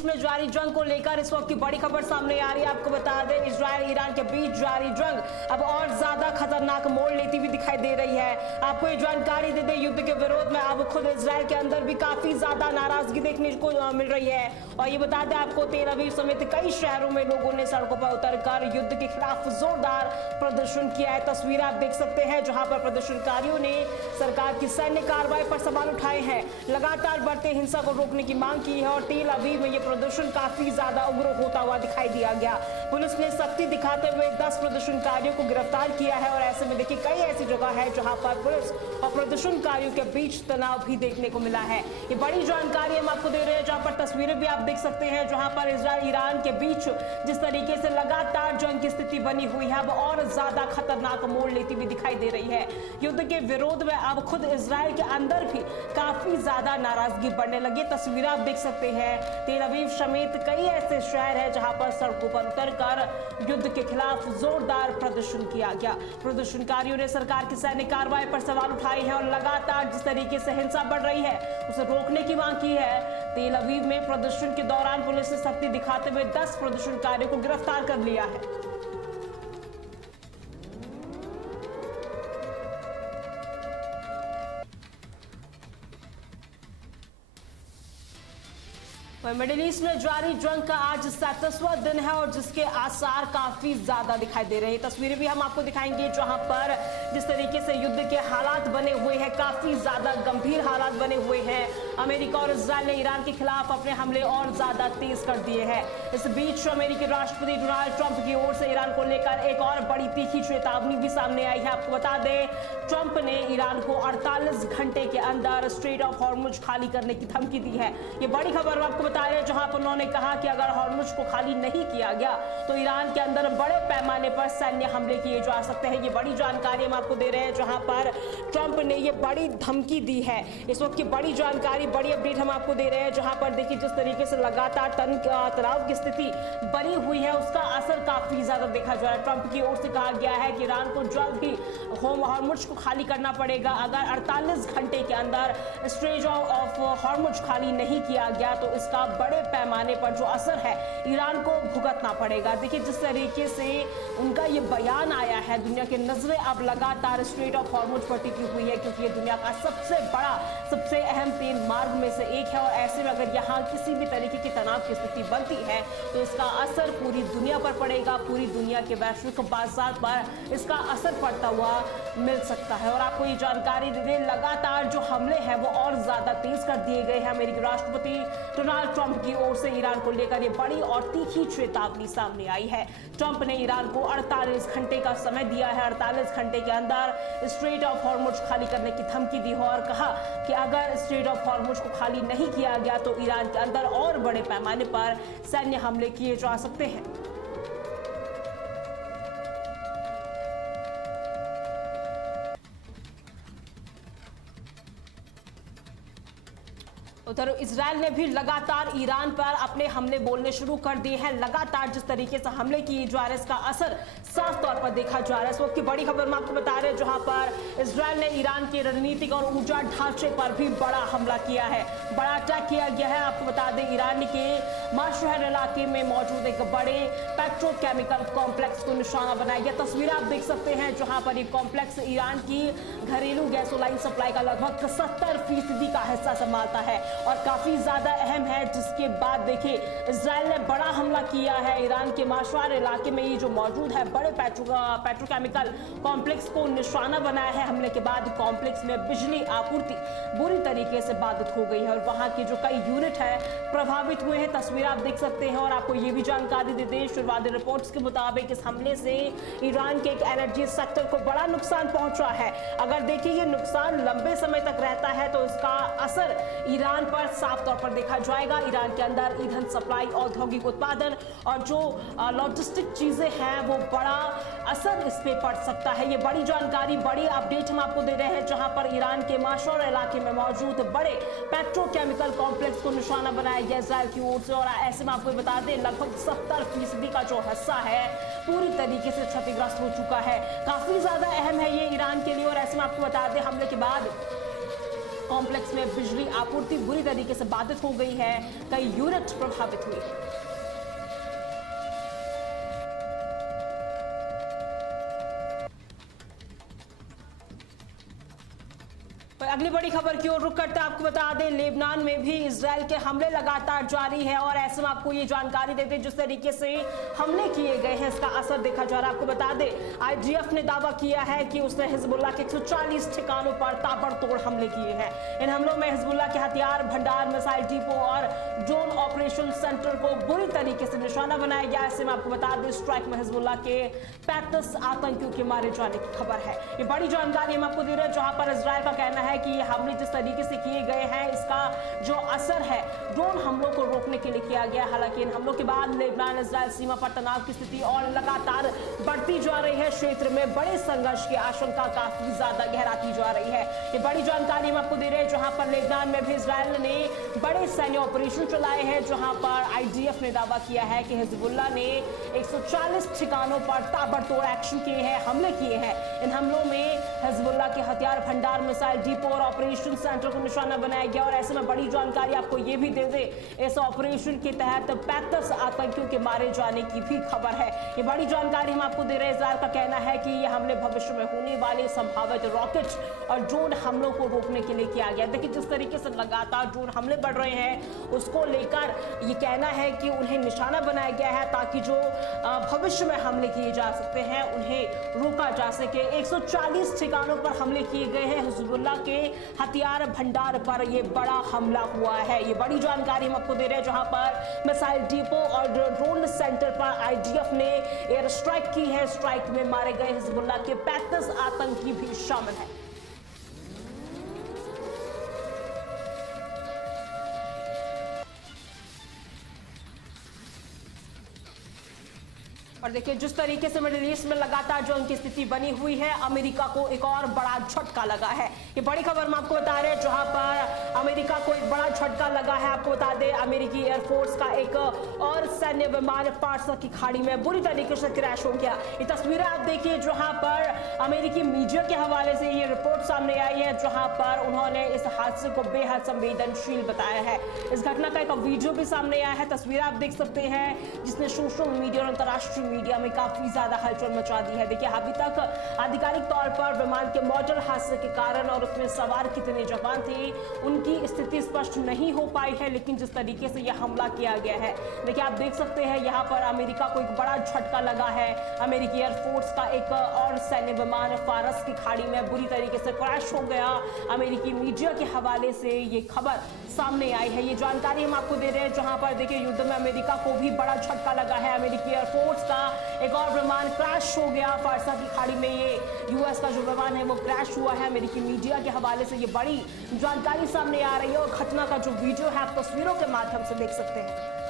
में जारी जंग को लेकर इस वक्त की बड़ी खबर सामने आ रही है। आपको बता दें, इजराइल ईरान के बीच जारी जंग अब और ज्यादा खतरनाक मोड़ लेती हुई दिखाई दे रही है। आपको ये जानकारी दे दें, युद्ध के विरोध में अब खुद इजराइल के अंदर भी काफी ज्यादा नाराजगी देखने को मिल रही है। और ये बता दें आपको, तेल अवीव समेत कई शहरों में लोगों ने सड़कों पर उतरकर युद्ध के खिलाफ जोरदार प्रदर्शन किया है। तस्वीर आप देख सकते हैं जहां पर प्रदर्शनकारियों ने सरकार की सैन्य कार्रवाई पर सवाल उठाए हैं, लगातार बढ़ते हिंसा को रोकने की मांग की है। और तेल अवीव में प्रदर्शन काफी ज्यादा उग्र होता हुआ दिखाई दिया गया। पुलिस ने सख्ती दिखाते हुए 10 प्रदर्शनकारियों को गिरफ्तार किया है। और ऐसे में देखिए, कई ऐसी जगह है जहां पर पुलिस और प्रदर्शनकारियों के बीच तनाव भी देखने को मिला है। ये बड़ी जानकारी हम आपको दे रहे हैं, जहां पर तस्वीरें भी आप देख सकते हैं जहां पर इजराइल ईरान के बीच जिस तरीके से लगातार जंग की स्थिति बनी हुई है, अब और ज्यादा खतरनाक मोड़ लेती हुई दिखाई दे रही है। युद्ध के विरोध में अब खुद इजराइल के अंदर भी काफी ज्यादा नाराजगी बढ़ने लगी। तस्वीरें आप देख सकते हैं, तेल अवीव समेत कई ऐसे शहर हैं जहां पर सड़कों पर उतरकर युद्ध के खिलाफ जोरदार प्रदर्शन किया गया। प्रदर्शनकारियों ने सरकार की सैन्य कार्रवाई पर सवाल उठाए हैं और लगातार जिस तरीके से हिंसा बढ़ रही है उसे रोकने की मांग की है। तेल अवीव में प्रदर्शन के दौरान पुलिस ने सख्ती दिखाते हुए 10 प्रदर्शनकारियों को गिरफ्तार कर लिया है। मिडिल ईस्ट में जारी जंग का आज 37वां दिन है और जिसके आसार काफी ज्यादा दिखाई दे रहे हैं। तस्वीरें भी हम आपको दिखाएंगे जहां पर जिस तरीके से युद्ध के हालात बने हुए हैं, काफी ज्यादा गंभीर हालात बने हुए हैं। अमेरिका और इजराइल ने ईरान के खिलाफ अपने हमले और ज्यादा तेज कर दिए हैं। इस बीच अमेरिकी राष्ट्रपति डोनाल्ड ट्रंप की ओर से ईरान को लेकर एक और बड़ी तीखी चेतावनी भी सामने आई है। आपको बता दें, ट्रंप ने ईरान को 48 घंटे के अंदर स्ट्रेट ऑफ हॉर्मुज खाली करने की धमकी दी है। ये बड़ी खबर आपको बता रहे हैं, जहां पर उन्होंने कहा कि अगर हॉर्मुज को खाली नहीं किया गया तो ईरान के अंदर बड़े पैमाने पर सैन्य हमले किए जा सकते हैं। ये बड़ी जानकारी हम आपको दे रहे हैं, जहां पर ट्रंप ने ये बड़ी धमकी दी है। इस वक्त की बड़ी जानकारी, बड़ी अपडेट हम आपको दे रहे हैं, जहां पर देखिए जिस तरीके से लगातार तनाव की स्थिति बनी हुई है उसका असर काफी ज्यादा देखा जा रहा है। ट्रंप की ओर से कहा गया है कि ईरान को जल्द ही हॉर्मुज को खाली करना पड़ेगा। अगर 48 घंटे के अंदर स्ट्रेट ऑफ हॉर्मुज खाली नहीं किया गया तो इसका बड़े पैमाने पर जो असर है ईरान को भुगतना पड़ेगा। देखिए जिस तरीके से उनका ये बयान आया है, दुनिया की नजरें अब लगातार स्ट्रेट ऑफ हॉर्मुज पर टिकी हुई है, क्योंकि ये दुनिया का सबसे बड़ा, सबसे अहम तेल मार्ग में से एक है। और ऐसे में अगर यहाँ किसी भी तरीके की तनाव की स्थिति बनती है तो इसका असर पूरी दुनिया पर पड़ेगा, पूरी दुनिया के वैश्विक बाजार पर इसका असर पड़ता हुआ मिल सकता है। और आपको ये जानकारी दे दें, लगातार जो हमले हैं वो और ज्यादा तेज कर दिए गए हैं। अमेरिकी राष्ट्रपति डोनाल्ड ट्रंप की ओर से ईरान को लेकर ये बड़ी और तीखी चेतावनी सामने आई है। ट्रंप ने ईरान को 48 घंटे का समय दिया है। 48 घंटे के अंदर स्ट्रेट ऑफ हॉर्मुज खाली करने की धमकी दी है और कहा कि अगर स्ट्रेट ऑफ हॉर्मुज को खाली नहीं किया गया तो ईरान के अंदर और बड़े पैमाने पर सैन्य हमले किए जा सकते हैं। उधर इजराइल ने भी लगातार ईरान पर अपने हमले बोलने शुरू कर दिए हैं। लगातार जिस तरीके से हमले किए जा रहे हैं इसका असर साफ तौर पर देखा जा रहा है। इस वक्त की बड़ी खबर मैं आपको बता रहे हैं, जहां पर इजराइल ने ईरान के रणनीतिक और ऊर्जा ढांचे पर भी बड़ा हमला किया है, बड़ा अटैक किया गया है। आपको बता दें, ईरान के माशहर इलाके में मौजूद एक बड़े पेट्रोकेमिकल कॉम्प्लेक्स को निशाना बनाया गया। तस्वीरें आप देख सकते हैं जहां पर ये कॉम्प्लेक्स ईरान की घरेलू गैसोलाइन सप्लाई का लगभग 70% का हिस्सा संभालता है और काफी ज्यादा अहम है। जिसके बाद देखिए इजराइल ने बड़ा हमला किया है ईरान के माशवार इलाके में, ये जो मौजूद है बड़े पेट्रोकेमिकल कॉम्प्लेक्स को निशाना बनाया है। हमले के बाद कॉम्प्लेक्स में बिजली आपूर्ति बुरी तरीके से बाधित हो गई है और वहां के जो कई यूनिट है प्रभावित हुए हैं। तस्वीर आप देख सकते हैं। और आपको ये भी जानकारी दे दें, शुरुआती रिपोर्ट्स के मुताबिक इस हमले से ईरान के एक एनर्जी सेक्टर को बड़ा नुकसान पहुंचा है। अगर देखिए ये नुकसान लंबे समय तक रहता है तो इसका असर ईरान पर साफ तौर पर देखा जाएगा। ईरान के अंदर ईंधन सप्लाई, औद्योगिक उत्पादन और जो लॉजिस्टिक चीजें हैं वो बड़ा असर इस पे पड़ सकता है। ये बड़ी जानकारी, बड़ी अपडेट हम आपको दे रहे हैं, जहां पर ईरान के माशौर इलाके में मौजूद बड़े पेट्रोकेमिकल कॉम्प्लेक्स को निशाना बनाया गया इजराइल की ओर से। और ऐसे में आपको बता दें, लगभग 70% का जो हिस्सा है पूरी तरीके से क्षतिग्रस्त हो चुका है। काफी ज्यादा अहम है ये ईरान के लिए। और ऐसे में आपको बता दें, हमले के बाद कॉम्प्लेक्स में बिजली आपूर्ति बुरी तरीके से बाधित हो गई है, कई यूनिट प्रभावित हुई है। अगली बड़ी खबर की ओर रुख करते आपको बता दें, लेबनान में भी इजराइल के हमले लगातार जारी है और ऐसे में आपको ये जानकारी देते हैं जिस तरीके से हमले किए गए हैं इसका असर देखा जा रहा है। आपको बता दें आईडीएफ ने दावा किया है कि उसने हिजबुल्लाह के 140 ठिकानों पर ताबड़तोड़ हमले किए हैं। इन हमलों में हिजबुल्लाह के हथियार भंडार, मिसाइल डिपो और ड्रोन ऑपरेशन सेंटर को बुरी तरीके से निशाना बनाया गया। ऐसे में आपको बता दें स्ट्राइक में हिजबुल्लाह के 35 आतंकियों के मारे जाने की खबर है। ये बड़ी जानकारी हम आपको दे रहे हैं जहां पर इजराइल का कहना है कि ये हमले जिस तरीके से किए गए हैं इसका जो असर है ड्रोन हमलों को रोकने के लिए किया गया। हालांकि इन हमलों के बाद लेबनान इजराइल सीमा पर तनाव की स्थिति और लगातार बढ़ती जा रही है। क्षेत्र में बड़े संघर्ष की आशंका काफी ज्यादा गहराती जा रही है। ये बड़ी जानकारी हम आपको दे रहे हैं जहां पर लेबनान में भी इजराइल ने बड़े सैन्य ऑपरेशन चलाए हैं, जहां पर आईडीएफ ने दावा किया है कि हिजबुल्लाह ने 140 ठिकानों पर ताबड़तोड़ एक्शन किए हैं, हमले किए हैं। इन हमलों में हिजबुल्लाह के हथियार भंडार, मिसाइल डिपो और ऑपरेशन सेंटर को निशाना बनाया गया। और ऐसे में बड़ी जानकारी आपको ये भी दे दे, इस ऑपरेशन के तहत 35 आतंकियों के मारे जाने की भी खबर है। ये बड़ी जानकारी हम आपको दे रहे हैं। इजराइल का कहना है कि ये हमले भविष्य में होने वाले संभावित रॉकेट और ड्रोन हमलों को रोकने के लिए किया गया। देखिए जिस तरीके से लगातार ड्रोन हमले बढ़ रहे हैं उसको लेकर ये कहना है कि उन्हें निशाना बनाया गया है ताकि जो भविष्य में हमले किए जा सकते हैं उन्हें रोका जा सके। 140 ठिकानों पर हमले किए गए हैं। हिजबुल्लाह के हथियार भंडार पर यह बड़ा हमला हुआ है। ये बड़ी जानकारी हम आपको दे रहे हैं जहां पर मिसाइल डिपो और ड्रोन सेंटर पर आईडीएफ ने एयर स्ट्राइक की है। स्ट्राइक में मारे गए हिजबुल्लाह के 35 आतंकी भी शामिल हैं। और देखिए जिस तरीके से मिडिल ईस्ट में लगातार जो उनकी स्थिति बनी हुई है, अमेरिका को एक और बड़ा झटका लगा है। ये बड़ी खबर हम आपको बता रहे हैं जहां पर अमेरिका को एक बड़ा झटका लगा है। आपको बता दें अमेरिकी एयरफोर्स का एक और सैन्य विमान फारस की खाड़ी में बुरी तरीके से क्रैश हो गया। ये तस्वीरें आप देखिए जहां पर अमेरिकी मीडिया के हवाले से ये रिपोर्ट सामने आई है जहां पर उन्होंने इस हादसे को बेहद संवेदनशील बताया है। इस घटना का एक वीडियो भी सामने आया है, तस्वीरें आप देख सकते हैं जिसने सोशल मीडिया और अंतर्राष्ट्रीय मीडिया में काफी ज्यादा हलचल मचा दी है। देखिए अभी तक आधिकारिक तौर पर विमान के मॉडल हादसे के कारण और उसमें सवार कितने जवान थे उनकी स्थिति स्पष्ट नहीं हो पाई है, लेकिन जिस तरीके से यह हमला किया गया है देखिए आप देख सकते हैं यहाँ पर अमेरिका को एक बड़ा झटका लगा है। अमेरिकी एयरफोर्स का एक और सैन्य विमान फारस की खाड़ी में बुरी तरीके से क्रैश हो गया। अमेरिकी मीडिया के हवाले से ये खबर सामने आई है। ये जानकारी हम आपको दे रहे हैं जहां पर देखिए युद्ध में अमेरिका को भी बड़ा झटका लगा है। अमेरिकी एयरफोर्स का एक और विमान क्रैश हो गया फारसा की खाड़ी में। ये यूएस का जो विमान है वो क्रैश हुआ है। अमेरिकी मीडिया के हवाले से ये बड़ी जानकारी सामने आ रही है और घटना का जो वीडियो है आप तस्वीरों के माध्यम से देख सकते हैं।